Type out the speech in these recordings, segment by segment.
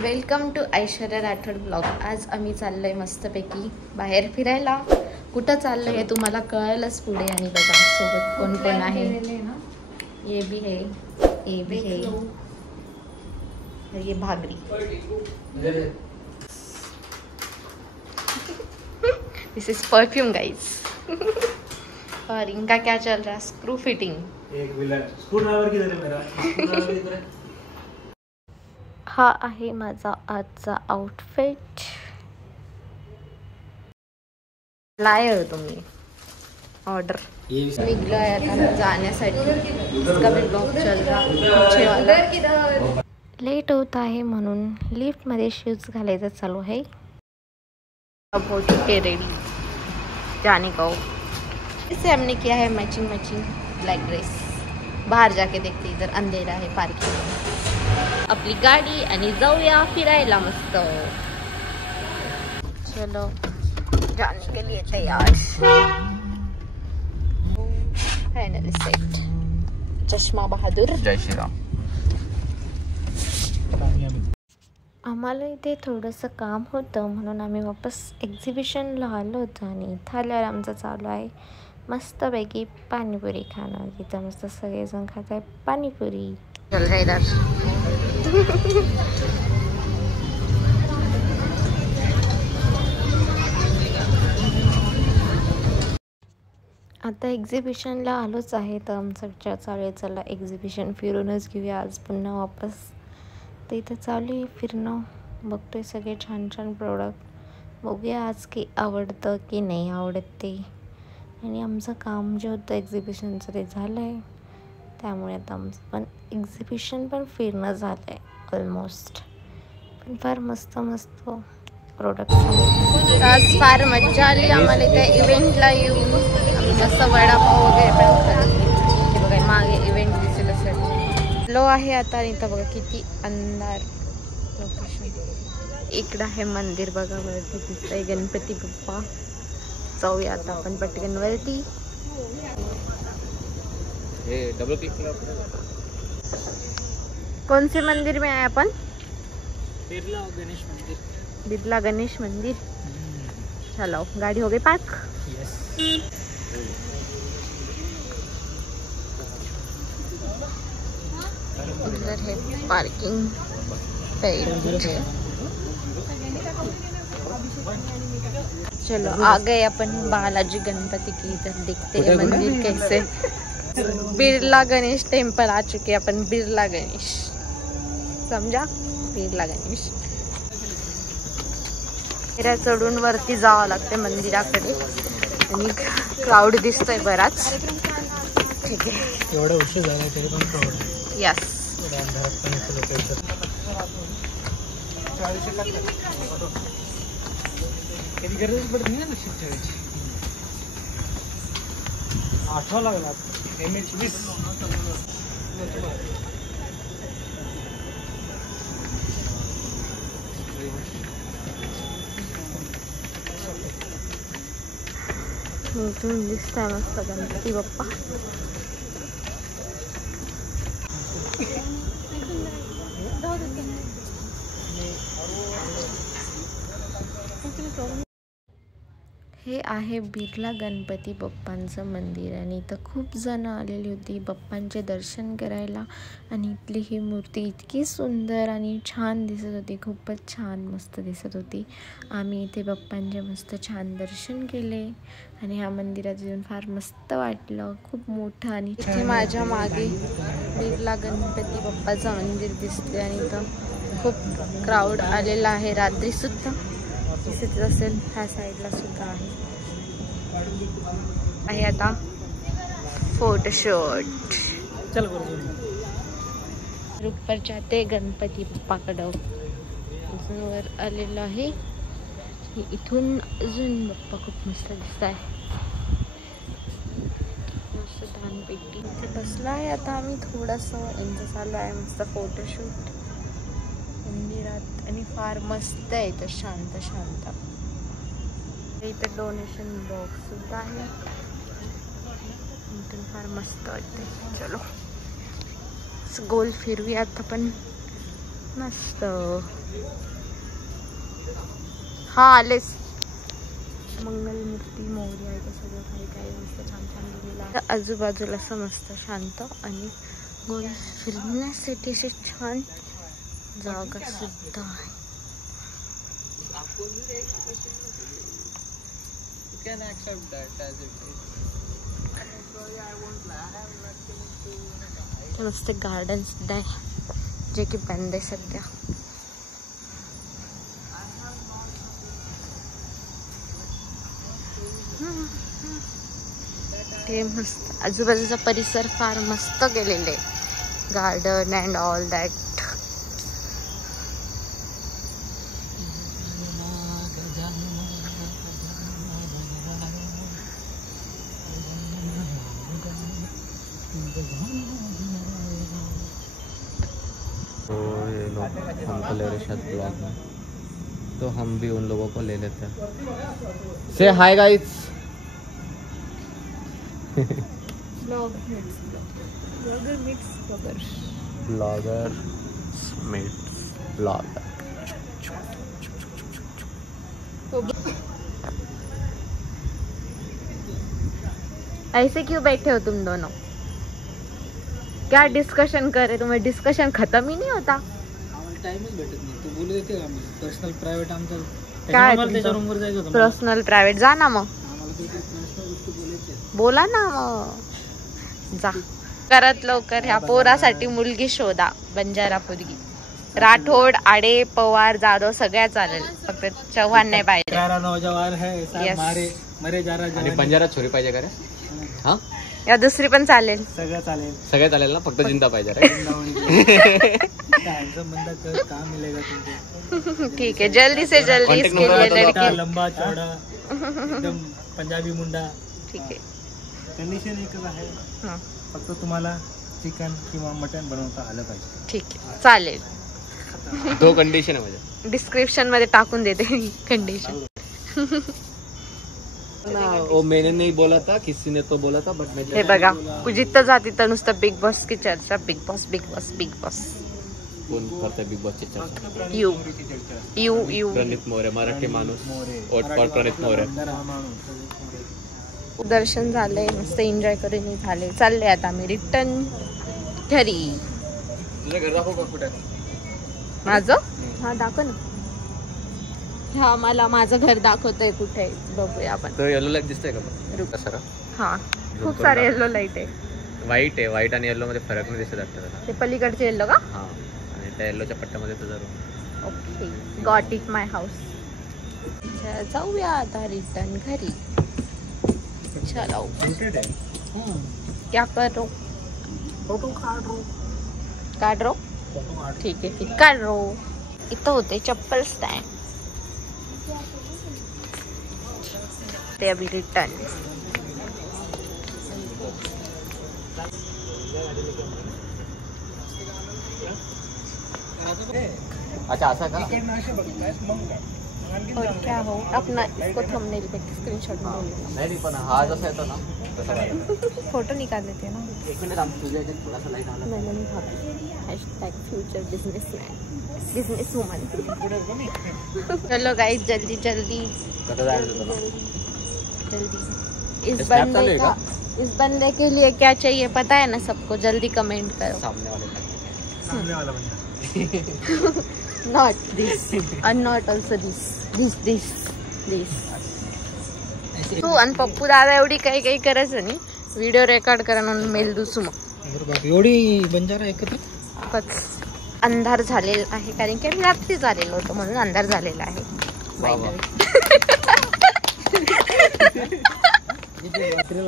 Welcome to Aishwarya Rathod blog. आज आम्ही चाललोय मस्तपैकी बाहेर फिरायला। कुठं चाललोय हे तुम्हाला कळेलच पुढे। आणि बघा सोबत कोण कोण आहे। ये भी है, ये भी है, ये भागरी। This is perfume guys. और इनका क्या चल रहा है? Screw fitting. एक मिनट, स्क्रू ड्राइवर किधर है मेरा? स्क्रू ड्राइवर किधर है? हा आहे माझा आजचा आउटफिट। लाए हो तुम्ही ऑर्डर निघलोय आता जाण्यासाठी। इसका भी ब्लॉग चल रहा पीछे वाला। लेट होत आहे म्हणून लिफ्ट मध्ये शूज घालायचं चालू आहे। अब हो चुके रेडी जाने को। इसे हमने किया है मैचिंग ब्लैक ड्रेस। बाहर जाके देखते इधर अंधेरा है पार्किंग में। आपली गाडी आणि जाऊया फिरायला मस्त। चलो जाने के लिए तैयार। Finally set. चष्मा बहादूर। जय श्री राम। आम्हाला इथे थोडंसं काम होतं म्हणून आम्ही वापस एक्झिबिशनला आलो होतो। आणि इथं आल्यावर आमचं चालू आहे मस्तपैकी पाणीपुरी खाणं। तिथं मस्त सगळेजण खात आहे पाणीपुरी। चल रहा इधर। आता एक्झिबिशनला आलोच आहे तर आमचा विचार चालू आहे चला एक्झिबिशन फिरूनच घेऊया आज पुन्हा वापस। तर इथं चालू आहे फिरणं। बघतोय सगळे छान छान प्रोडक्ट। बघूया आज की आवडतं की नाही आवडत ते। आणि आमचं काम जे होतं एक्झिबिशनचं ते झालं आहे। त्यामुळे आता आमचं पण एक्झिबिशन पण फिरणं झालं आहे ऑलमोस्ट। पण फार मस्त मस्त प्रोडक्ट आज फार मजा आली आम्हाला त्या इव्हेंटला येऊन। मस्त वडापाव वगैरे पण खाल्ला। बघा मागे इव्हेंट दिसेल असेल। लो आहे आता इथं बघा किती अंधार लोकेशन। इकडं आहे मंदिर बघा वरती दिसतंय गणपती बाप्पा। जाऊया आता आपण पटकन वरती। ये डबल क्लिक करा। कौन से मंदिर में आए अपन? बिरला गणेश मंदिर। बिरला गणेश मंदिर। चलो गाड़ी हो गई पार्क। यस। इधर है पार्किंग चलो आ गए अपन बालाजी गणपति की। इधर देखते हैं मंदिर कैसे। बिरला गणेश टेम्पल आ चुके अपन। बिरला गणेश समझा? बिरला गणेश। फिरा चढून वरती जावं लागते मंदिराकडे। आणि क्राऊड दिसतोय बराच। ठीक आहे एवढा उशीर झाला तरी पण क्राऊड आहे। यस अंधारात पण इथे लोक येतात। कधी गरज पडत नाही ना लक्षात ठेवायची। आठवा लागला पेमेंट 20। इथून दिसतंय मस्त गणपती बाप्पा। हे आहे बिरला गणपती बाप्पांचं मंदिर। आणि इथं खूप जण आलेली होती बाप्पांचे दर्शन करायला। आणि इथली ही मूर्ती इतकी सुंदर आणि छान दिसत होती। खूपच छान मस्त दिसत होती। आम्ही इथे बाप्पांचे मस्त छान दर्शन केले। आणि ह्या मंदिरात येऊन फार मस्त वाटलं। खूप मोठं आणि इथे माझ्या मागे बिरला गणपती बाप्पाचं मंदिर दिसते। आणि इथं खूप क्राऊड आलेला आहे। रात्री सुद्धा दिसत असेल ह्या साईडला सुद्धा आहे आता फोटोशूट। चल ऊपर जाते गणपती बाप्पाकडं। अजून वर आलेलं आहे। इथून अजून बाप्पा खूप मस्त दिसत आहे। मस्त दानपेटी इथे बसला आहे। आता आम्ही थोडंसं एन्जॉय चालू आहे मस्त फोटोशूट मंदिरात। आणि फार मस्त आहे इथं शांत शांत। इथं डोनेशन बॉक्स सुद्धा आहे। इथून फार मस्त वाटते। चलो गोल फिरूयात आपण मस्त. हा आलेच. मंगलमूर्ती मोरया आहे, सगळं काही काही मस्त छान छान लिहिलेलं आहे. आजूबाजूला असं मस्त शांत आणि गोव्यात फिरण्यासाठी अशी छान जागा सुद्धा आहे. मस्त गार्डन सुद्धा आहे जे की बंद आहे सध्या. ते मस्त आजूबाजूचा परिसर फार मस्त केलेले, गार्डन अँड ऑल दॅट. तो ये लोग हमको ले रहे शायद ब्लॉग में, तो हम भी उन लोगों को ले लेते हैं. से hi guys. Blogger meets blogger. ऐसे क्यों बैठे हो तुम दोनों? क्या डिस्कशन कर रहे? तुम्हें डिस्कशन खत्म ही नहीं होता. टाइमच भेटत नाही. तू बोलू देते आम्ही पर्सनल प्रायव्हेट आमचं काय त्याच्या रूमवर जायचं होतं. पर्सनल प्रायव्हेट जा ना मग, आम्हाला पर्सनल गोष्टी बोलायच्या. बोला ना मग, जा. करत लवकर ह्या पोरासाठी मुलगी शोधा. बंजारा पोरगी, राठोड, आडे, पवार, जाधव सगळ्या चालेल, फक्त चव्हाण नाही पाहिजे. नौजवान है Yes. मरे जा रहा आणि बंजारा छोरी पाहिजे का रे? हा, या दुसरी पण चालेल. सगळं चालेल. सगळ्या चालेल ना, फक्त जिंदा पाहिजे रे. काम मिलेगा तुमको. ठीक है, जल्दी से जल्दी Contact इसके number लिए बता दो. लड़की. लंबा चौड़ा एकदम पंजाबी मुंडा. ठीक आहे. कंडिशन एकच आहे, हा, फक्त तुम्हाला चिकन किंवा मटन बनवता आलं पाहिजे. ठीक आहे, चालेल. 2 कंडिशन आहे माझ्या. डिस्क्रिप्शन मध्ये टाकून देते कंडिशन. वो मैंने नहीं बोला था, किसी ने तो बोला था, बट मैं हे बघा, जिथं जा तिथं नुसतं बिग बॉस की चर्चा. Bigg Boss Bigg Boss Bigg Boss. कोण करता बिग बॉसची चर्चा? यू यू यू. प्रणित मोरे, मराठी माणूस. ओटपाट प्रणित मोरे. दर्शन झालंय, मस्त एन्जॉय करून झाले. चालले आता मी रिटर्न घरी. तुझं घर दाखव कुठे? माझं? हा दाखव ना. हा, मला माझं घर दाखवतोय कुठे, बघूया आपण. तो येलो लाईट दिसतंय का? सर हा, खूप सारे येल्लो लाईट आहे. व्हाईट आहे, व्हाईट आणि येल्लो मध्ये फरक नाही दिसत आपल्याला. ते पलीकडचे येल्लो का? हा, आणि त्या येल्लोच्या पट्ट्यामध्ये तुझा room. Okay, got it my house. जाऊया आता रिटर्न घरी. चलो, क्या करो? फोटो काढ रो. ठीक आहे, ठीक, काढ रो. इथं होते चप्पल स्टँड. ते अभी रिटर्न. अच्छा, असा का? और क्या हो, अपना इसको थंबनेल पे स्क्रीनशॉट में ले. नाही पण हा जसा येतो ना तसा फोटो निकाल लेते हैं ना. एक मिनिट आम तुझ्या याच्यात थोडासा लाईट आला. मैंने नहीं भागा. #future businessman business woman. चलो गाइस, जल्दी जल्दी कसं जायचं तुला? जल्दी. Snap चालू है इस बंदे के लिए क्या चाहिए पता है ना सबको? जल्दी कमेंट करो. सामने वाले सामने वाला बंदा. Not this and not also this. This. तू आणि पप्पू दादा एवढी काही काही करायचं नाही. व्हिडिओ रेकॉर्ड करा म्हणून मेल दुसू मग. एवढी बंजारा एकत्र. अंधार झालेला आहे, कारण की आम्ही रात्री झालेलो होतो म्हणून अंधार झालेला आहे.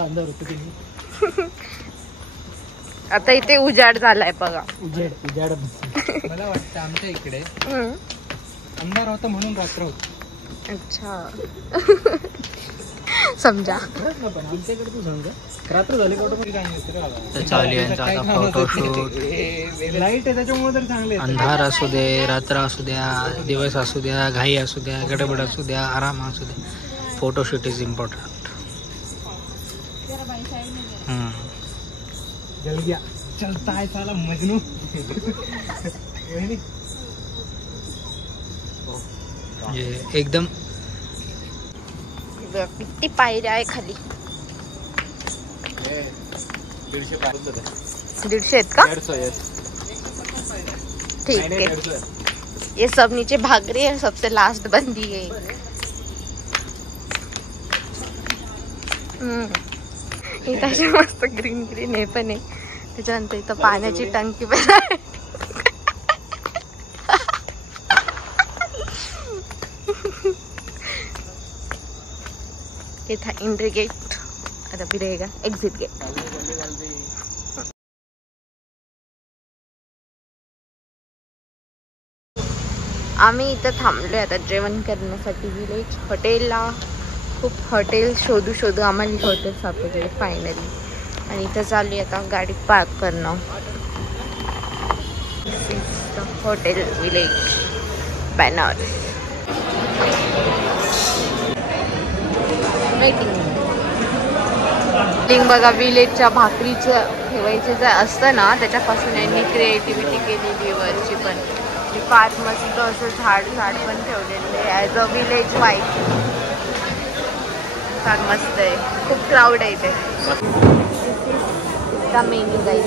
अंधार होतो. आता इथे उजाड झालाय बघा. उजाड मला वाटतं आमच्या इकडे अंधार होता म्हणून रात्र होती. अच्छा. समजा. आमच्याकडे तू सांग रात्र झाली फोटो मध्ये काय फोटोशूट. लाईट आहे त्याच्यामुळे तर चांगले. अंधार असू दे, रात्र असू द्या, दिवस असू द्या, घाई असू द्या, गडबड असू द्या, आराम असू द्या, फोटोशूट इज इम्पॉर्टंट. जल गया चलता है साला मजनू. ये एकदम किती पायऱ्या आहे खाली. 150 आहेत का? ठीक है. ये सब नीचे भाग रही है. सबसे लास्ट बंदी है. इथं अशी मस्त ग्रीन ग्रीन हे पण आहे. त्याच्यानंतर इथं पाण्याची टंकी पण आहे. ये था एंट्री गेट. आता भी रहेगा एग्जिट गेट. आम्ही इथं थांबलोय आता जेवण करण्यासाठी विलेज हॉटेलला. खूप हॉटेल शोधू आम्हाला हॉटेल सापडले फायनली. आणि इथं चालू आता गाडी पार्क करणं. Hotel village banner. लिंग बघा. विलेजच्या भाकरीचं ठेवायचं जे असतं ना त्याच्यापासून यांनी क्रिएटिव्हिटी केलेली वरची पण. फार मस्त असं झाड पण ठेवलेलं आहे ॲज अ विलेज वाईफ. फार मस्त आहे. खूप क्राऊड आहे इथे. इसका मेन्यू गाइस.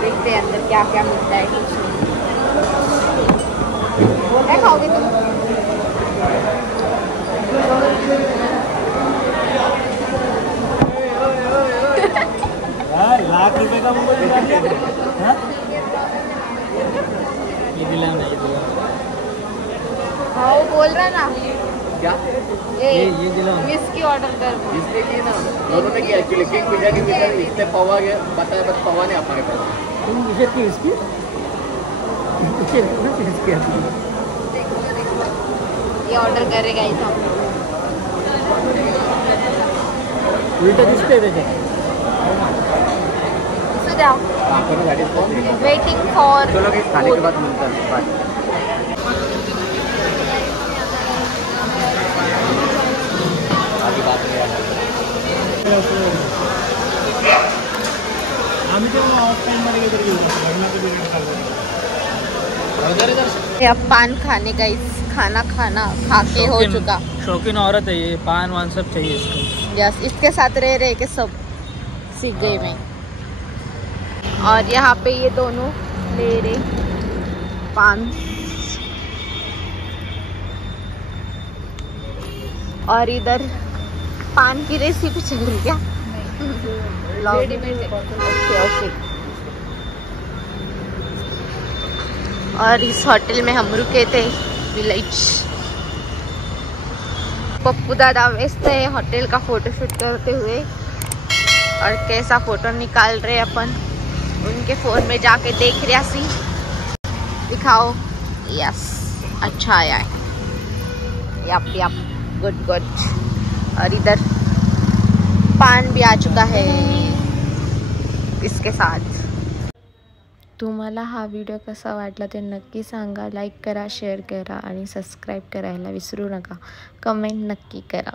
देखते हैं अंदर क्या क्या मिलता है. कुछ क्या खाओगे तुम? लाख रुपए का मोबाइल हाँ वो बोल रहा ना. क्या ये दिला. विस्की ऑर्डर कर. इसने की ना दोनों ने किया एक्चुअली. केक बिरयानी भी कर. इसने पवा गया बताया बस पवा नहीं अपने पास. तुम मुझे की इसकी ये ऑर्डर करेगा इथं. उलट दिसते त्याचे. Waiting for. चलो गाइस खाने के बाद मिलते हैं. बाय. आगे बात नहीं है. आम्ही तेव्हा ऑफ टाइम मध्ये गेलो लग्नाचं बिर्याणी खाल्लं. अब पान खाने का खाना खा के हो चुका. शौकीन औरत है ये. पान वान सब चाहिए इसको. यस. इसके साथ रह के सब सीख गई मैं. और यहाँ पे ये दोनों ले रहे पान. और इधर पान की रेसिपी चल रही क्या? ओके. और इस होटल में हम रुके थे विलेज. पप्पू दादा व्यस्त है होटल का फोटोशूट करते हुए. और कैसा फोटो निकाल रहे अपन उनके फोन में जाके देख रहा सी. दिखाओ. यस अच्छा आया है. Yup good. और इधर पान भी आ चुका है इसके साथ. तुम्हाला हा व्हिडिओ कसा वाटला ते नक्की सांगा. लाईक करा, शेअर करा आणि सबस्क्राईब करायला विसरू नका. कमेंट नक्की करा.